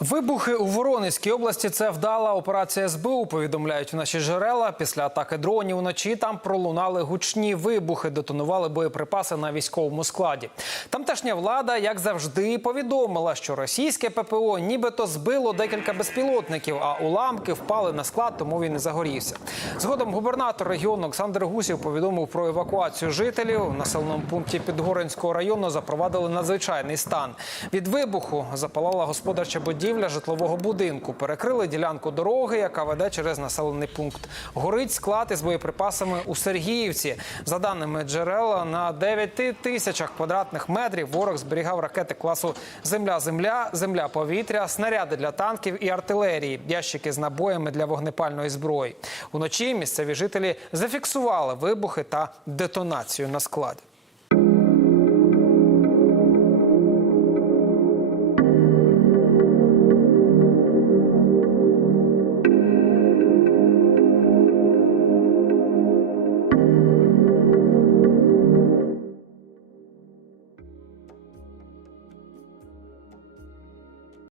Вибухи у Воронезькій області це вдала операція СБУ. Повідомляють наші джерела. Після атаки дронів вночі там пролунали гучні вибухи, детонували боєприпаси на військовому складі. Тамтешня влада, як завжди, повідомила, що російське ППО нібито збило декілька безпілотників, а уламки впали на склад, тому він не загорівся. Згодом губернатор регіону Олександр Гусів повідомив про евакуацію жителів. В населеному пункті Підгоринського району запровадили надзвичайний стан. Від вибуху запалала господарча будівля житлового будинку. Перекрили ділянку дороги, яка веде через населений пункт. Горить склад із боєприпасами у Сергіївці. За даними джерела, на 9 тисячах квадратних метрів ворог зберігав ракети класу Земля-Земля, Земля-повітря, снаряди для танків і артилерії, ящики з набоями для вогнепальної зброї. Уночі місцеві жителі зафіксували вибухи та детонацію на складі.